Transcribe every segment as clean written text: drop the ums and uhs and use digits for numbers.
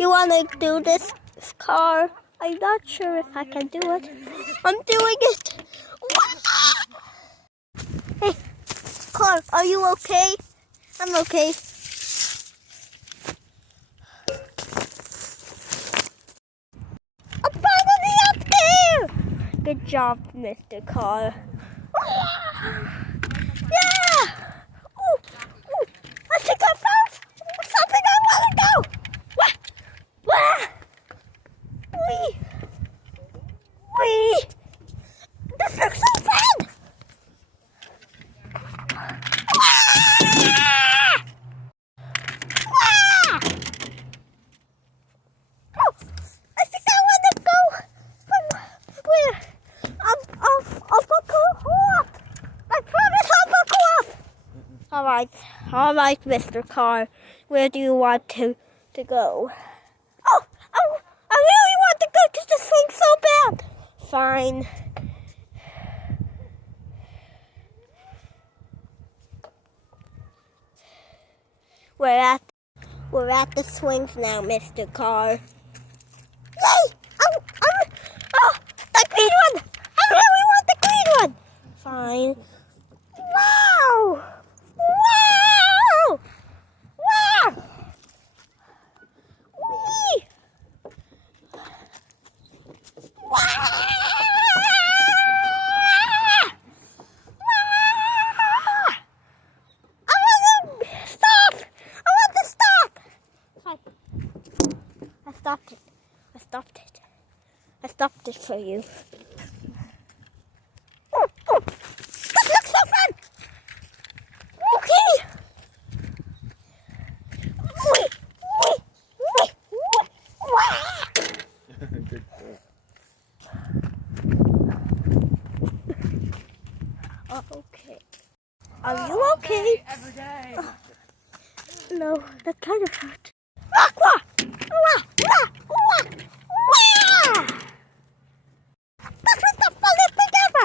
You wanna do this car? I'm not sure if I can do it. I'm doing it. Hey, car, are you okay? I'm okay. I'm finally up there! Good job, Mr. Car. Yeah! Ooh, ooh. I think I found something I want to go! Wah! Wah! Wee! Wee! This looks so fun! Wah! Wah! Oh, I think I want to go from where? I'll buckle off. I promise I'll buckle off. All right, Mr. Car. Where do you want to go? Oh, I really want to go to the swing so bad. Fine. We're at the swings now, Mr. Car. Yay! Oh, the green one! I really want the green one! Fine. Wow! Wow! Wow! Whee! Wow! I want to stop! Fine. I stopped it for you. Oh, that looks so fun! Okay. Good call. Okay. Are you okay? Every day. No, that kind of hurt. That was the funnest thing ever!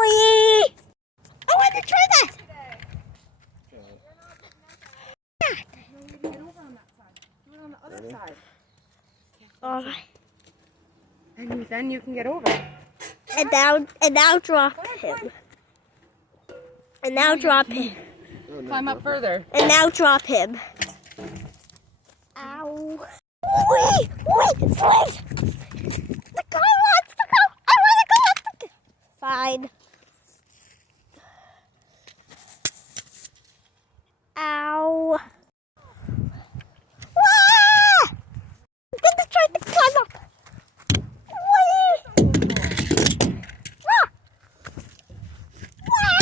Whee! I want to try that! Alright. And then you can get over. And now drop him. And now drop him. Climb up further. And now drop him. Ow. Wait! The guy wants to go. I want to go up the... Fine. Ow. Wah! I'm gonna try to climb up. Wait! Wah! Wah!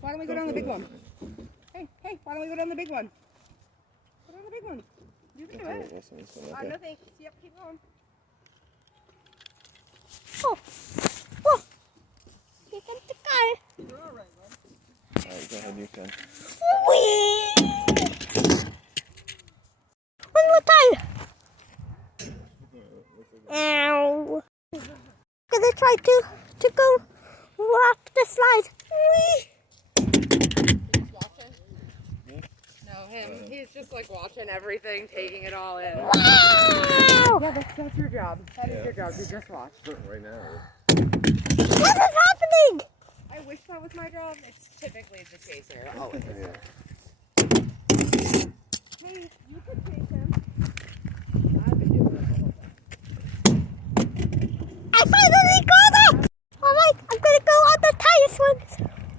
Why don't we go down the big one? Hey, why don't we go down the big one? Go down the big one. You can do it. This one, No okay. thanks. Yep, keep going. Oh. Here comes the car. Alright, go ahead, you can. Whee! One more time. Ow. Gonna try to go walk the slide. Whee! No, him. He's just like watching everything, taking it all in. Wow! Yeah, that's your job. That is your job. You just watch. Right now. What is happening? I wish that was my job. It's typically the chaser. Always. Yeah. Hey, you could chase him. I've been doing it the whole time. I finally got it! Alright, I'm gonna go on the tire swings.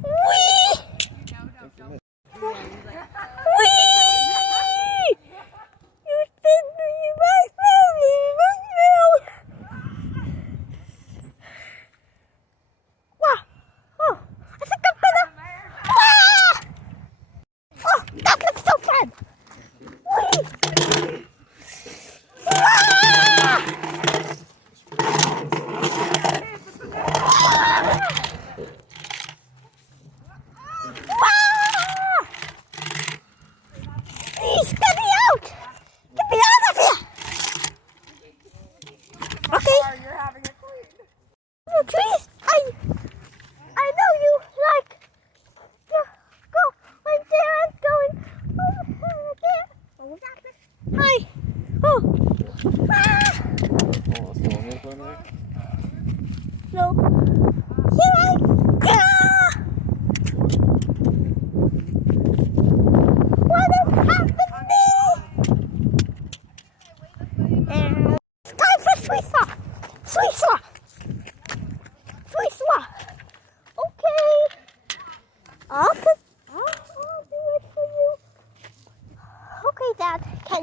Whee! Whee! You spin me, my family, my will. Wow. Oh, I think I'm gonna... Ah! Oh, that looks so fun! Whee!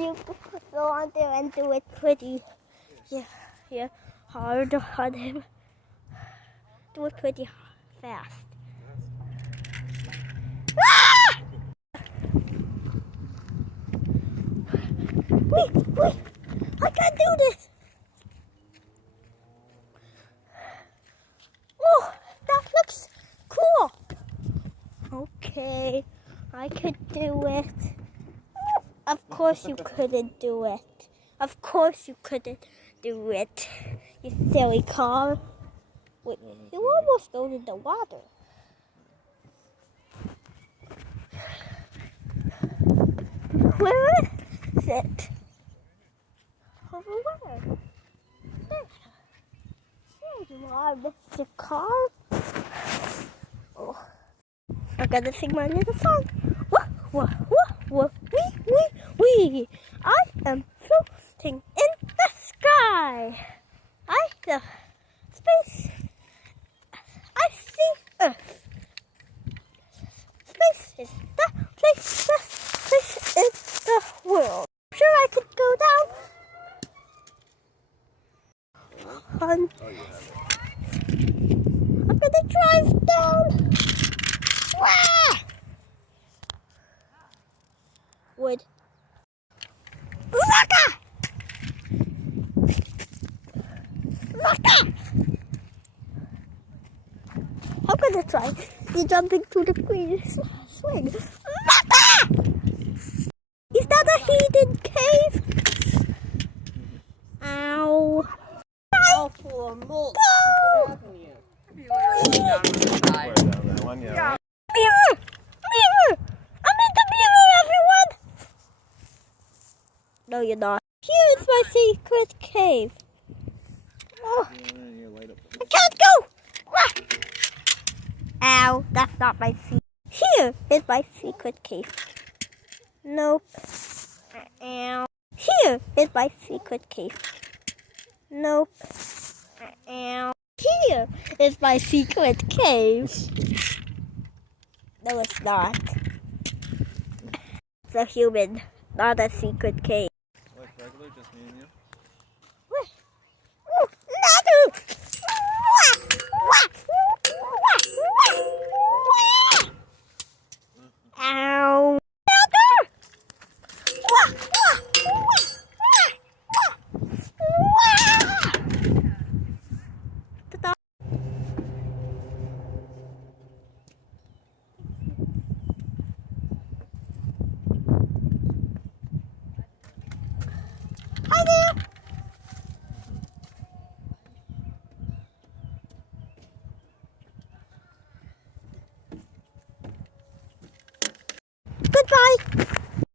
you go on there and do it pretty, yeah, hard on him. Do it pretty fast. Ah! Wait, I can't do this. Oh, that looks cool. Okay, I could do it. Of course you couldn't do it. Of course you couldn't do it, you silly car. Wait, you almost go in the water. Where is it? Over where? There. There you are, Mr. Car. Oh. I'm gonna sing my little song. Wee. I am floating in the sky. Space. I see Earth. Space is the place, best place in the world. Sure, I could go down. I'm gonna drive down. Wah! Wood. Raka! I'm gonna try. You're jumping to the green swing. Raka! Is that a hidden cave? Ow. Full of mold. Go! Where, down that one? Yeah. Mirror! I'm in the mirror, everyone! No, you're not. Here is my secret cave. Oh, Your light up. I can't go! Ow, that's not my secret. Here is my secret cave. Nope. Ow. Here is my secret cave. Nope. Ow. Here is my secret cave. No, it's not. It's a human, not a secret cave. Like regular, just me and you?